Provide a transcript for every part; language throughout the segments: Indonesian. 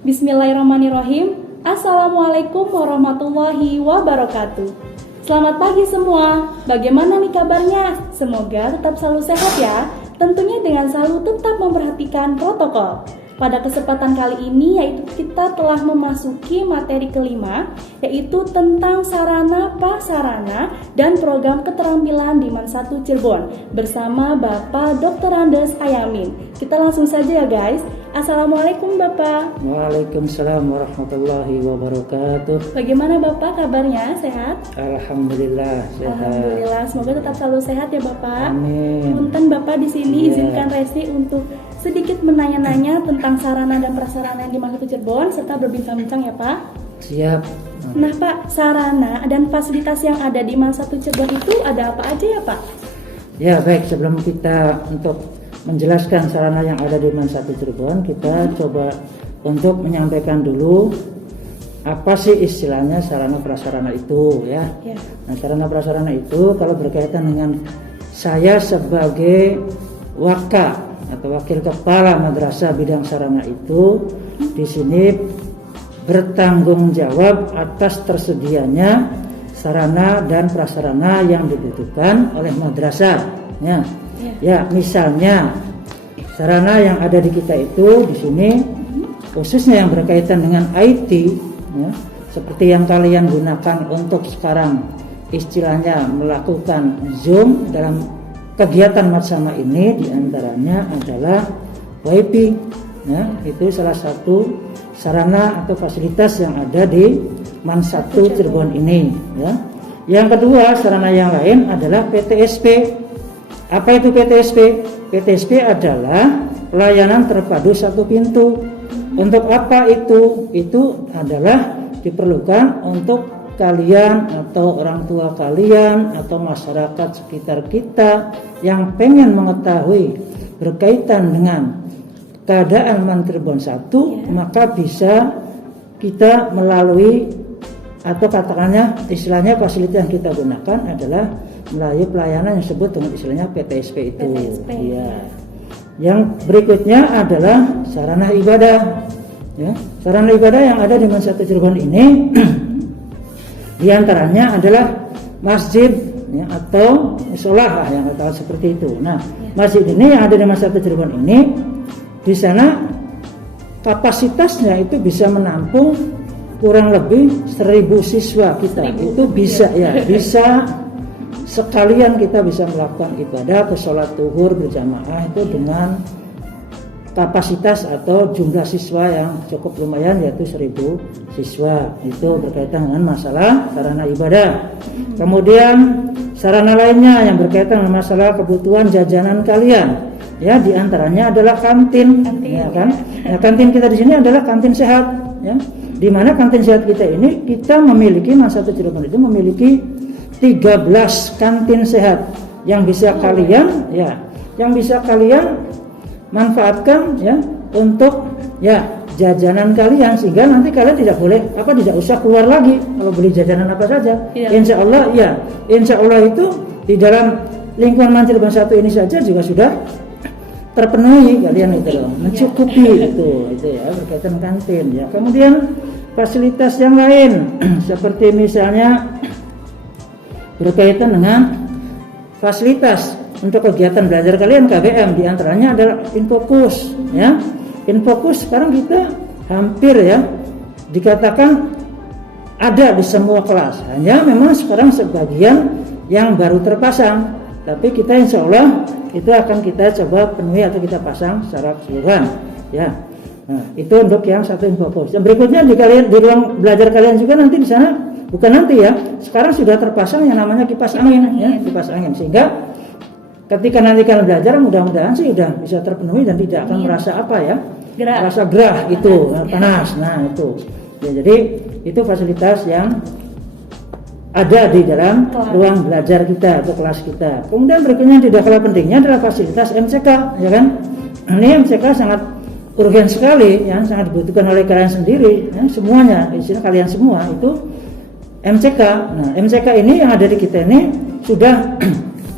Bismillahirrahmanirrahim. Assalamualaikum warahmatullahi wabarakatuh. Selamat pagi semua. Bagaimana nih kabarnya? Semoga tetap selalu sehat ya. Tentunya dengan selalu tetap memperhatikan protokol. Pada kesempatan kali ini yaitu kita telah memasuki materi kelima, yaitu tentang sarana prasarana dan program keterampilan di MAN 1 Cirebon bersama Bapak Dr. Andes Ayamin. Kita langsung saja ya guys. Assalamualaikum Bapak. Waalaikumsalam warahmatullahi wabarakatuh. Bagaimana Bapak kabarnya? Sehat? Alhamdulillah sehat. Alhamdulillah, semoga tetap selalu sehat ya Bapak. Amin. Punten Bapak di sini Iya. izinkan Resti untuk sedikit menanya-nanya tentang sarana dan prasarana yang di MAN 1 Cirebon serta berbincang-bincang ya Pak. Siap. Nah Pak, sarana dan fasilitas yang ada di MAN 1 Cirebon itu ada apa aja ya Pak? Ya baik, sebelum kita untuk menjelaskan sarana yang ada di MAN 1 Cirebon, kita coba untuk menyampaikan dulu apa sih istilahnya sarana prasarana itu ya. Nah, sarana prasarana itu kalau berkaitan dengan saya sebagai wakil kepala madrasah bidang sarana itu di sini bertanggung jawab atas tersedianya sarana dan prasarana yang dibutuhkan oleh madrasah ya. Ya, misalnya sarana yang ada di kita itu di sini khususnya yang berkaitan dengan IT ya, seperti yang kalian gunakan untuk sekarang istilahnya melakukan Zoom dalam kegiatan matsama ini diantaranya adalah WiFi ya, itu salah satu sarana atau fasilitas yang ada di MAN 1 Cirebon ini ya. Yang kedua sarana yang lain adalah PTSP. Apa itu PTSP? PTSP adalah pelayanan terpadu satu pintu. Untuk apa itu? Itu adalah diperlukan untuk kalian atau orang tua kalian atau masyarakat sekitar kita yang pengen mengetahui berkaitan dengan keadaan MAN Cirebon 1, maka bisa kita melalui atau katakannya istilahnya fasilitas yang kita gunakan adalah melalui pelayanan yang disebut dengan istilahnya PTSP itu. Ya. Yang berikutnya adalah sarana ibadah. Ya, sarana ibadah yang ada di MAN 1 Cirebon ini diantaranya adalah masjid ya, atau musola yang kata seperti itu. Nah, masjid ini yang ada di MAN 1 Cirebon ini di sana kapasitasnya itu bisa menampung kurang lebih 1000 siswa kita. Itu bisa ya, bisa sekalian kita bisa melakukan ibadah atau sholat zuhur berjamaah itu dengan kapasitas atau jumlah siswa yang cukup lumayan yaitu 1000 siswa. Itu berkaitan dengan masalah sarana ibadah. Kemudian sarana lainnya yang berkaitan dengan masalah kebutuhan jajanan kalian ya, diantaranya adalah kantin ya kan. Nah, kantin kita di sini adalah kantin sehat ya. Di mana kantin sehat kita ini kita memiliki MAN 1 Cirebon itu memiliki 13 kantin sehat yang bisa kalian ya, yang bisa kalian manfaatkan ya untuk ya jajanan kalian sehingga nanti kalian tidak usah keluar lagi kalau beli jajanan apa saja. Insya Allah itu di dalam lingkungan MAN Cirebon 1 ini saja juga sudah terpenuhi kalian itu loh, mencukupi itu ya berkaitan kantin ya. Kemudian fasilitas yang lain seperti misalnya berkaitan dengan fasilitas untuk kegiatan belajar kalian KBM, diantaranya adalah Infokus ya. Infokus sekarang kita hampir ya dikatakan ada di semua kelas, hanya memang sekarang sebagian yang baru terpasang, tapi kita insya Allah itu akan kita coba penuhi atau kita pasang secara keseluruhan ya. Nah, itu untuk yang satu Infokus. Yang berikutnya di ruang belajar kalian juga nanti di sana, bukan nanti ya, sekarang sudah terpasang yang namanya kipas angin ya, kipas angin, sehingga ketika nanti kalian belajar mudah-mudahan sih sudah bisa terpenuhi dan tidak akan merasa apa ya, merasa gerah gitu, panas. Nah itu ya, jadi itu fasilitas yang ada di dalam ruang belajar kita atau kelas kita. Kemudian berikutnya tidak kalah pentingnya adalah fasilitas MCK ya kan. Ini MCK sangat urgen sekali ya, sangat dibutuhkan oleh kalian sendiri ya, semuanya, istilah kalian semua itu MCK. Nah, MCK ini yang ada di kita ini sudah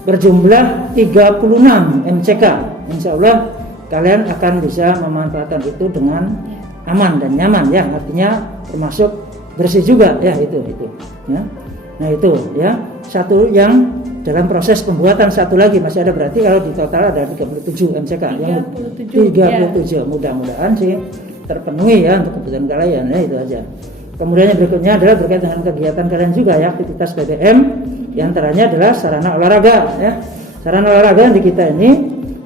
berjumlah 36 MCK. Insya Allah kalian akan bisa memanfaatkan itu dengan aman dan nyaman ya, artinya termasuk bersih juga ya itu ya. Nah itu ya, satu yang dalam proses pembuatan, satu lagi masih ada, berarti kalau di total ada 37 MCK 37 ya. Mudah-mudahan sih terpenuhi ya untuk kebutuhan kalian ya, itu aja. Kemudian yang berikutnya adalah berkaitan dengan kegiatan kalian juga ya, aktivitas PTM, yang antaranya adalah sarana olahraga ya. Sarana olahraga yang di kita ini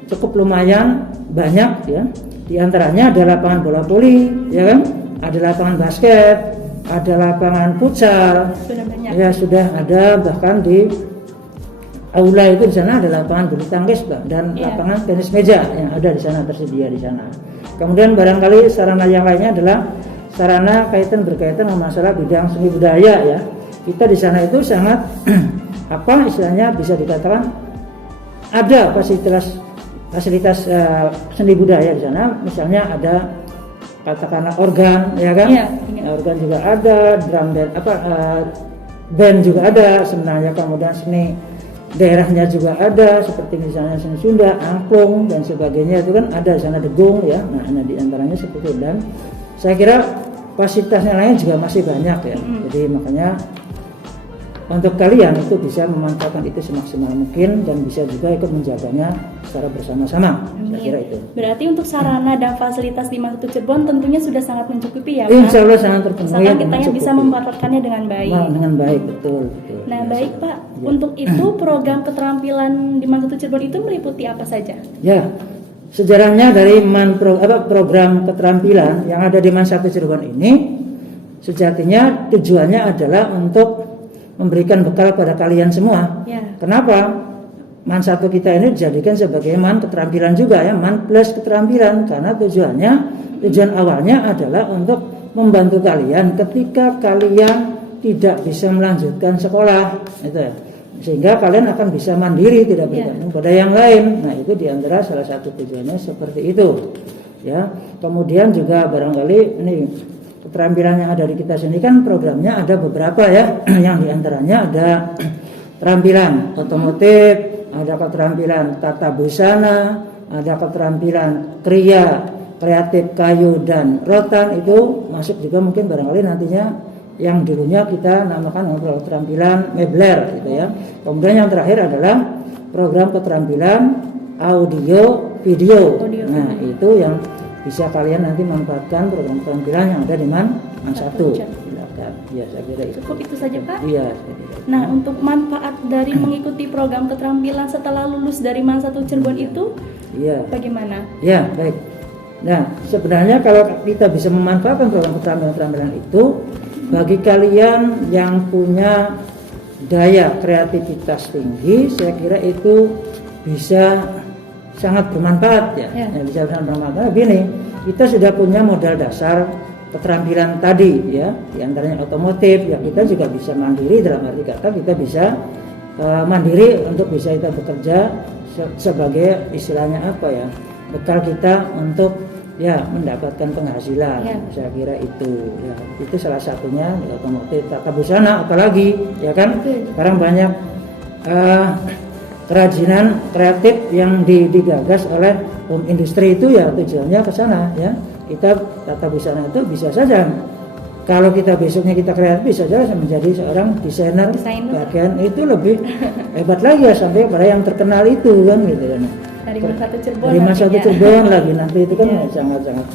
cukup lumayan banyak ya. Di antaranya ada lapangan bola voli ya kan, ada lapangan basket, ada lapangan futsal, ya sudah ada, bahkan di aula itu di sana ada lapangan bulu tangkis dan lapangan tenis meja yang ada di sana, tersedia di sana. Kemudian barangkali sarana yang lainnya adalah sarana berkaitan dengan masalah bidang seni budaya ya. Kita di sana itu sangat apa istilahnya bisa dikatakan ada fasilitas seni budaya di sana, misalnya ada katakanlah organ ya kan, organ juga ada, drum band band juga ada sebenarnya, kemudian seni daerahnya juga ada seperti misalnya seni Sunda, angklung dan sebagainya itu kan ada di sana, degung ya. Nah di antaranya seperti itu, dan saya kira fasilitasnya lain juga masih banyak ya. Jadi makanya untuk kalian itu bisa memanfaatkan itu semaksimal mungkin dan bisa juga ikut menjaganya secara bersama-sama. Saya kira itu. Berarti untuk sarana dan fasilitas di Mas Satu Cirebon tentunya sudah sangat mencukupi ya Pak? Insya Allah sangat terpenuhi. Misalkan kita bisa memanfaatkannya dengan baik. Dengan baik, betul. Nah baik Pak, untuk itu program keterampilan di Mas Satu Cirebon itu meliputi apa saja? Ya, sejarahnya dari program keterampilan yang ada di Mas Satu Cirebon ini sejatinya tujuannya adalah untuk memberikan bekal pada kalian semua. Kenapa? Man satu kita ini dijadikan sebagai man keterampilan juga ya, man plus keterampilan, karena tujuan awalnya adalah untuk membantu kalian ketika kalian tidak bisa melanjutkan sekolah, itu ya. Sehingga kalian akan bisa mandiri, tidak bergantung pada yang lain. Nah itu diantara salah satu tujuannya seperti itu ya. Kemudian juga barangkali ini keterampilan yang ada di kita sini kan programnya ada beberapa ya, yang diantaranya ada keterampilan otomotif, ada keterampilan tata busana, ada keterampilan kreatif kayu dan rotan, itu masuk juga mungkin barangkali nantinya yang dulunya kita namakan keterampilan mebler gitu ya. Kemudian yang terakhir adalah program keterampilan audio video. Nah itu yang bisa kalian nanti manfaatkan program keterampilan yang ada di Man Satu. Ya, saya kira itu. Cukup itu saja Pak? Iya. Nah untuk manfaat dari mengikuti program keterampilan setelah lulus dari Man Satu Cirebon itu bagaimana? Ya baik. Nah sebenarnya kalau kita bisa memanfaatkan program keterampilan itu, bagi kalian yang punya daya kreativitas tinggi, saya kira itu bisa sangat bermanfaat ya. Bisa sangat bermanfaat. Begini, kita sudah punya modal dasar keterampilan tadi ya, diantaranya otomotif ya, kita juga bisa mandiri, dalam arti kata kita bisa mandiri untuk bisa kita bekerja sebagai istilahnya apa ya, bekal kita untuk ya mendapatkan penghasilan. Saya kira itu ya, itu salah satunya ya, otomotif, tata busana apalagi ya kan. Sekarang banyak kerajinan kreatif yang digagas oleh industri itu ya, tujuannya ke sana ya. Kita tata busana itu bisa saja kalau kita besoknya kita kreatif bisa saja menjadi seorang desainer bagian itu lebih hebat lagi ya, sampai pada yang terkenal itu kan gitu kan. Dari Man Satu Cirebon. Dari Man Satu Cirebon lagi nanti itu kan sangat-sangat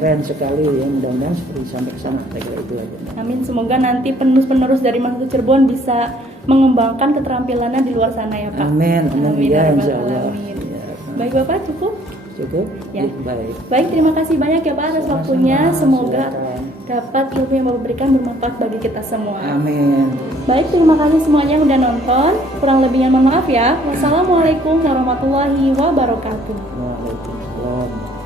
keren sekali ya, mudah-mudahan seperti sampai ke sana. Saya kira itu aja. Amin, semoga nanti penerus dari Man Satu Cirebon bisa mengembangkan keterampilannya di luar sana ya Pak. Amin. Ya, insyaallah. Baik Bapak, cukup? Ya. Baik, terima kasih banyak ya Pak atas waktunya. Semoga dapat ilmu yang Bapak berikan bermanfaat bagi kita semua. Amin. Baik, terima kasih semuanya yang udah nonton. Kurang lebihnya mohon maaf ya. Wassalamualaikum warahmatullahi wabarakatuh. Waalaikumsalam.